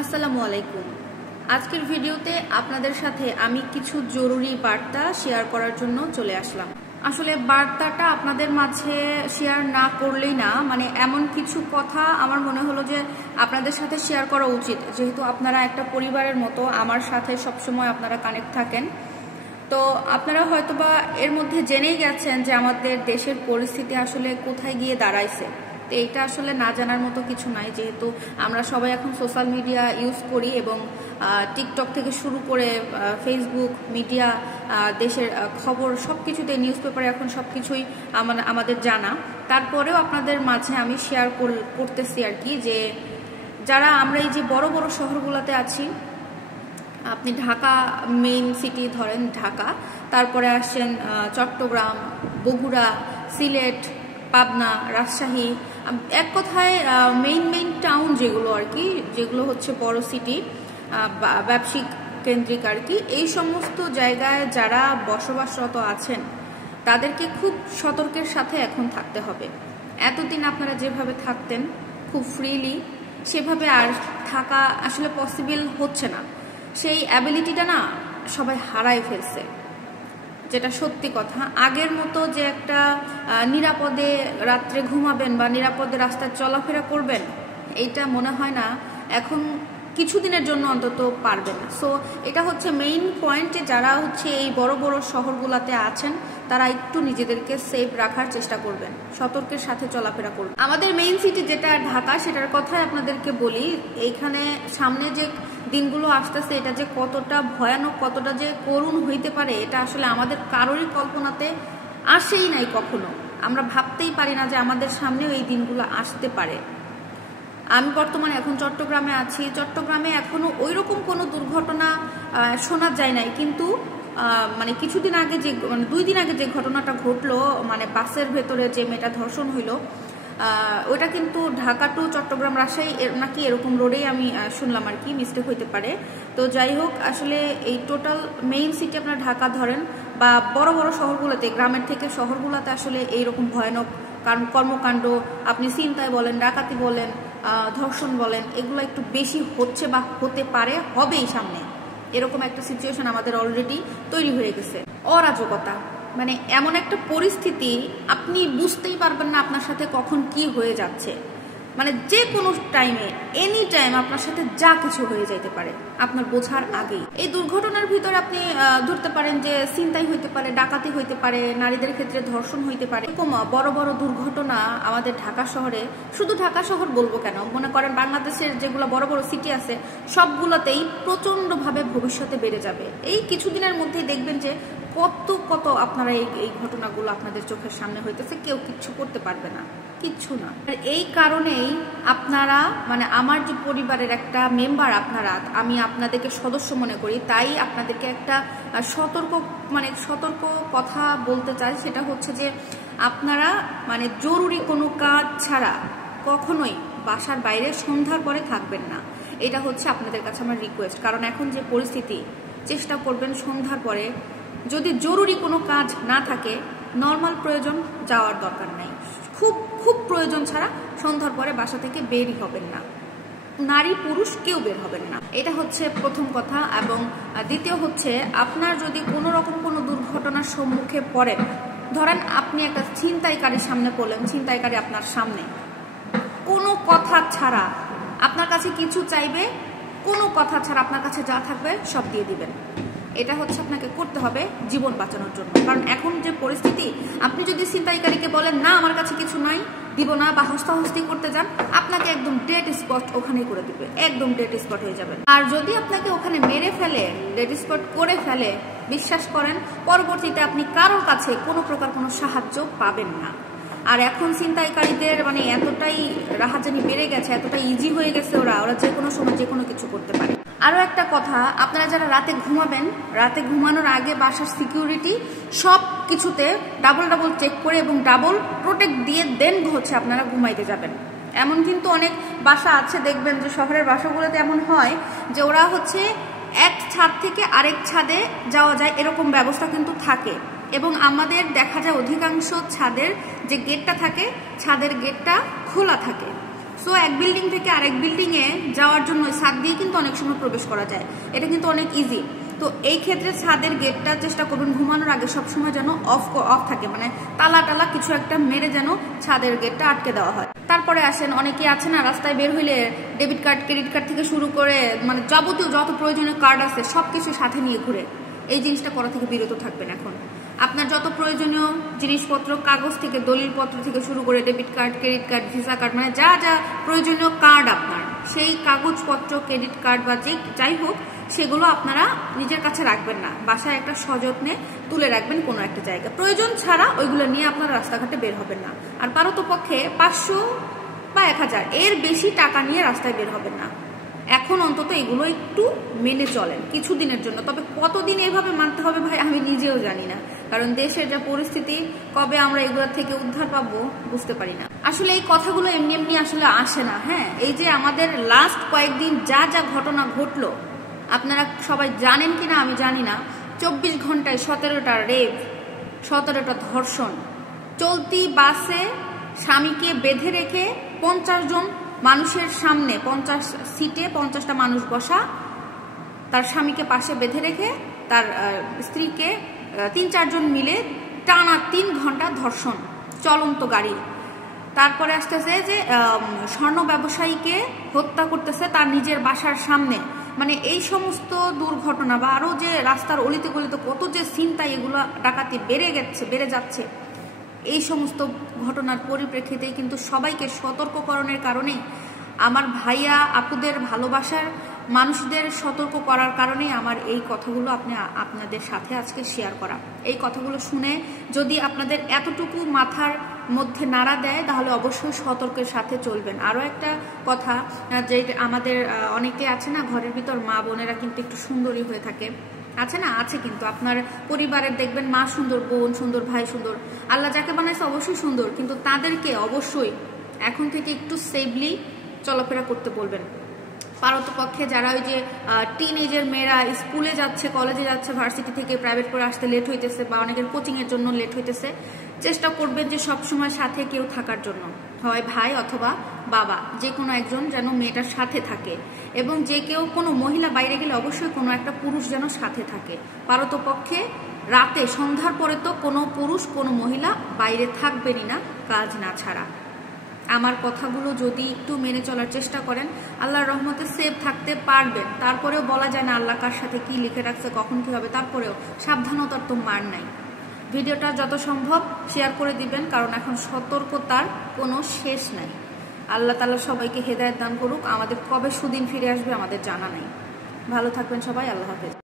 আসসালামু আলাইকুম। আজকের ভিডিওতে আপনাদের সাথে আমি কিছু জরুরি বার্তা শেয়ার করার জন্য চলে আসলাম। আসলে বার্তাটা আপনাদের মাঝে শেয়ার না করলেই না, এমন কিছু কথা আমার মনে হলো যে আপনাদের সাথে শেয়ার করা উচিত, যেহেতু আপনারা একটা পরিবারের মতো আমার সাথে সবসময় আপনারা কানেক্ট থাকেন। তো আপনারা হয়তোবা এর মধ্যে জেনেই গেছেন যে আমাদের দেশের পরিস্থিতি আসলে কোথায় গিয়ে দাঁড়াইছে। তো এইটা আসলে না জানার মতো কিছু নাই, যেহেতু আমরা সবাই এখন সোশ্যাল মিডিয়া ইউজ করি এবং টিকটক থেকে শুরু করে ফেসবুক মিডিয়া, দেশের খবর সব কিছুতে, নিউজ পেপারে এখন সব কিছুই আমাদের জানা। তারপরেও আপনাদের মাঝে আমি শেয়ার করতেছি আর কি, যে যারা আমরা এই যে বড় বড় শহরগুলোতে আছি, আপনি ঢাকা মেইন সিটি ধরেন ঢাকা, তারপরে আসছেন চট্টগ্রাম, বগুড়া, সিলেট, পাবনা, রাজশাহী, এক কথায় মেইন টাউন যেগুলো আর কি, যেগুলো হচ্ছে বড় সিটি, ব্যবসায়িক কেন্দ্রিক আর কি, এই সমস্ত জায়গায় যারা বসবাসরত আছেন তাদেরকে খুব সতর্কের সাথে এখন থাকতে হবে। এতদিন আপনারা যেভাবে থাকতেন খুব ফ্রিলি, সেভাবে আর থাকা আসলে পসিবল হচ্ছে না। সেই অ্যাবিলিটিটা না সবাই হারায় ফেলছে, যেটা সত্যি কথা। আগের মতো যে একটা নিরাপদে রাত্রে ঘুমাবেন বা নিরাপদে রাস্তায় চলাফেরা করবেন, এইটা মনে হয় না এখন কিছুদিনের জন্য অন্তত পারবেন না। সো এটা হচ্ছে মেইন পয়েন্টে, যারা হচ্ছে এই বড় বড় শহরগুলোতে আছেন তারা একটু নিজেদেরকে সেফ রাখার চেষ্টা করবেন, সতর্কের সাথে চলাফেরা করবেন। আমাদের মেইন সিটি যেটা ঢাকা, সেটার কথাই আপনাদেরকে বলি। এইখানে সামনে যে দিনগুলো আসতেছে, এটা যে কতটা ভয়ানক, কতটা যে করুণ হইতে পারে, এটা আসলে আমাদের কারোরই কল্পনাতে আসেই নাই কখনো। আমরা ভাবতেই পারি না যে আমাদের সামনেও এই দিনগুলো আসতে পারে। আমি বর্তমানে এখন চট্টগ্রামে আছি। চট্টগ্রামে এখনো ওইরকম কোনো দুর্ঘটনা শোনা যায় নাই, কিন্তু কিছুদিন আগে যে 2 দিন আগে যে ঘটনাটা ঘটলো, বাসের ভেতরে যে মেয়েটা ধর্ষণ হইলো, ওইটা কিন্তু ঢাকা টু চট্টগ্রাম রাজশাহী নাকি এরকম রোডেই আমি শুনলাম আর কি, মিস্টেক হইতে পারে। তো যাই হোক, আসলে এই টোটাল মেইন সিটি আপনার ঢাকা ধরেন বা বড় বড় শহরগুলোতে, গ্রামের থেকে শহরগুলোতে আসলে এইরকম ভয়ানক কর্মকাণ্ড, আপনি ছিনতাই বলেন, ডাকাতি বলেন, ধর্ষণ বলেন, এগুলো একটু বেশি হচ্ছে বা হতে পারে, হবেই সামনে। এরকম একটা সিচুয়েশন আমাদের অলরেডি তৈরি হয়ে গেছে। অরাজকতা, এমন একটা পরিস্থিতি আপনি বুঝতেই পারবেন না আপনার সাথে কখন কি হয়ে যাচ্ছে। যে কোনো টাইমে, এনি টাইম আপনার সাথে যা কিছু হয়ে যাইতে পারে আপনার বোঝার আগেই। এই দুর্ঘটনার ভিতরে আপনি ধরতে পারেন যে ছিনতাই হইতে পারে, ডাকাতি হইতে পারে, নারীদের ক্ষেত্রে ধর্ষণ হইতে পারে। এরকম বড় বড় দুর্ঘটনা আমাদের ঢাকা শহরে, শুধু ঢাকা শহর বলবো কেন, মনে করেন বাংলাদেশের যেগুলো বড় বড় সিটি আছে সবগুলোতেই প্রচন্ডভাবে ভবিষ্যতে বেড়ে যাবে। এই কিছুদিনের মধ্যেই দেখবেন যে কত আপনারা এই ঘটনাগুলো আপনাদের চোখের সামনে হইতেছে, কেউ কিচ্ছু করতে পারবে না, কিচ্ছু না। আর এই কারণেই আপনারা, আমার যে পরিবারের একটা মেম্বার আপনারা, আমি আপনাদেরকে সদস্য মনে করি, তাই আপনাদেরকে একটা সতর্ক কথা বলতে চাই। সেটা হচ্ছে যে আপনারা জরুরি কোনো কাজ ছাড়া কখনোই বাসার বাইরে সন্ধ্যার পরে থাকবেন না। এটা হচ্ছে আপনাদের কাছে আমার রিকোয়েস্ট। কারণ এখন যে পরিস্থিতি, চেষ্টা করবেন সন্ধ্যার পরে, যদি জরুরি কোনো কাজ না থাকে, নর্মাল প্রয়োজন যাওয়ার দরকার নাই, খুব প্রয়োজন ছাড়া সন্ধ্যার পরে বাসা থেকে বেরই হবেন না। নারী পুরুষ কেউ বের হবেন না। এটা হচ্ছে প্রথম কথা। এবং দ্বিতীয় হচ্ছে, আপনার যদি কোনো রকম কোনো দুর্ঘটনার সম্মুখে পড়েন, ধরেন আপনি একটা ছিনতাইকারীর সামনে পড়লেন, ছিনতাইকারী আপনার সামনে, কোনো কথা ছাড়া আপনার কাছে কিছু চাইবে, কোনো কথা ছাড়া আপনার কাছে যা থাকবে সব দিয়ে দিবেন। এটা হচ্ছে আপনাকে করতে হবে জীবন বাঁচানোর জন্য। কারণ এখন যে পরিস্থিতি, আপনি যদি ছিনতাইকারীকে বলেন না আমার কাছে কিছু নাই, দিব না, বা হস্তাহস্তি করতে যান, আপনাকে একদম ডেড স্পট ওখানেই করে দিবে, একদম ডেড স্পট হয়ে যাবেন। আর যদি আপনাকে ওখানে মেরে ফেলে, ডেড স্পট করে ফেলে, বিশ্বাস করেন পরবর্তীতে আপনি কারোর কাছে কোনো প্রকার কোনো সাহায্য পাবেন না। আর এখন ছিনতাইকারীদের এতটাই রাহাজানি বেড়ে গেছে, এতটাই ইজি হয়ে গেছে, ওরা যে কোনো সময় যে কোনো কিছু করতে পারে। আরও একটা কথা, আপনারা যারা রাতে ঘুমাবেন, রাতে ঘুমানোর আগে বাসার সিকিউরিটি সব কিছুতে ডাবল চেক করে এবং ডাবল প্রোটেক্ট দিয়ে দেন হচ্ছে আপনারা ঘুমাইতে যাবেন। এমন কিন্তু অনেক বাসা আছে, দেখবেন যে শহরের বাসাগুলোতে এমন হয় যে ওরা হচ্ছে এক ছাদ থেকে আরেক ছাদে যাওয়া যায়, এরকম ব্যবস্থা কিন্তু থাকে। এবং আমাদের দেখা যায় অধিকাংশ ছাদের যে গেটটা থাকে, ছাদের গেটটা খোলা থাকে। সো এক বিল্ডিং থেকে আরেক বিল্ডিং এ যাওয়ার জন্য ছাদ দিয়ে কিন্তু অনেক সময় প্রবেশ করা যায়, এটা কিন্তু অনেক ইজি। তো এই ক্ষেত্রে ছাদের গেটটা চেষ্টা করবেন ঘুমানোর আগে সবসময় যেন অফ থাকে, মানে তালা কিছু একটা মেরে যেন ছাদের গেটটা আটকে দেওয়া হয়। তারপরে আসেন, অনেকে আছে না রাস্তায় বের হইলে ডেবিট কার্ড ক্রেডিট কার্ড থেকে শুরু করে মানে যাবতীয় যত প্রয়োজনীয় কার্ড আছে সবকিছু সাথে নিয়ে ঘুরে। এই জিনিসটা করা থেকে বিরত থাকবেন। এখন আপনার যত প্রয়োজনীয় জিনিসপত্র, কাগজ থেকে দলিলপত্র থেকে শুরু করে debit card credit card visa card, মানে যা যা প্রয়োজনীয় কার্ড আপনার, সেই কাগজপত্র ক্রেডিট কার্ড বা যাই হোক সেগুলো আপনারা নিজের কাছে রাখবেন না, বাসায় একটা সযত্নে তুলে রাখবেন কোনো একটা জায়গা। প্রয়োজন ছাড়া ওইগুলো নিয়ে আপনারা রাস্তাঘাটে বের হবেন না। আর পারতপক্ষে 500 বা 1000 এর বেশি টাকা নিয়ে রাস্তায় বের হবেন না। এখন অন্তত এগুলো একটু মেনে চলেন কিছুদিনের জন্য। তবে কতদিন এভাবে মানতে হবে ভাই আমি নিজেও জানি না, কারণ দেশের যা পরিস্থিতি, কবে আমরা এগুলোর থেকে উদ্ধার পাবো বুঝতে পারি না। আসলে এই কথাগুলো এমনি এমনি আসলে আসে না। হ্যাঁ, এই যে আমাদের লাস্ট কয়েকদিন যা যা ঘটনা ঘটলো আপনারা সবাই জানেন কিনা আমি জানি না। 24 ঘন্টায় 17টা রেপ, 17টা ধর্ষণ, চলতি বাসে স্বামীকে বেঁধে রেখে 50 জন মানুষের সামনে, 50 সিটে 50টা মানুষ বসা, তার স্বামীকে পাশে বেঁধে রেখে তার স্ত্রীকে 3-4 জন মিলে টানা 3 ঘন্টা ধর্ষণ চলন্ত গাড়ি। তারপরে আসতেছে যে স্বর্ণ ব্যবসায়ীকে হত্যা করতেছে তার নিজের বাসার সামনে। মানে এই সমস্ত দুর্ঘটনা বা আরো যে রাস্তার অলিতে গলিতে কত যে ছিনতাই, এগুলো ডাকাতি বেড়ে যাচ্ছে, এই সমস্ত ঘটনার পরিপ্রেক্ষিতেই কিন্তু সবাইকে সতর্ককরণের কারণে, আমার ভাইয়া আপুদের ভালোবাসার মানুষদের সতর্ক করার কারণে আমার এই কথাগুলো আপনাদের সাথে আজকে শেয়ার করা। এই কথাগুলো শুনে যদি আপনাদের এতটুকু মাথার মধ্যে নাড়া দেয় তাহলে অবশ্যই সতর্কের সাথে চলবেন। আরো একটা কথা, যে আমাদের অনেকে আছে না ঘরের ভিতর মা বোনেরা কিন্তু একটু সুন্দরী হয়ে থাকে, আছে না, আছে কিন্তু আপনার পরিবারের দেখবেন মা সুন্দর, বোন সুন্দর, ভাই সুন্দর, আল্লাহ যাকে বানাইছে অবশ্যই সুন্দর, কিন্তু তাদেরকে অবশ্যই এখন থেকে একটু সেফলি চলাফেরা করতে বলবেন। পারতপক্ষে যারা ওই যে টিনেজের মেয়েরা স্কুলে যাচ্ছে, কলেজে যাচ্ছে, ভার্সিটি থেকে প্রাইভেট করে আসতে লেট হইতেছে বা অনেকের কোচিং এর জন্য লেট হইতেছে, চেষ্টা করবেন যে সবসময় সাথে কেউ থাকার জন্য, হয় ভাই অথবা বাবা, যে কোনো একজন যেন মেয়েটার সাথে থাকে। এবং যে কেউ কোনো মহিলা বাইরে গেলে অবশ্যই কোনো একটা পুরুষ যেন সাথে থাকে। পারতপক্ষে রাতে সন্ধ্যার পরে তো কোনো পুরুষ কোনো মহিলা বাইরে থাকবেনই না কাজ না ছাড়া। আমার কথাগুলো যদি একটু মেনে চলার চেষ্টা করেন আল্লাহর রহমতে সেফ থাকতে পারবেন। তারপরেও বলা যায় না আল্লাহ কার সাথে কি লিখে রাখছে, কখন কি হবে, তারপরেও সাবধানতার তো মার নাই। ভিডিওটা যত সম্ভব শেয়ার করে দিবেন, কারণ এখন সতর্কতার কোনো শেষ নাই। আল্লাহ তাআলা সবাইকে হেদায়েত দান করুক। আমাদের কবে সুদিন ফিরে আসবে আমাদের জানা নাই। ভালো থাকবেন সবাই, আল্লাহ হাফেজ।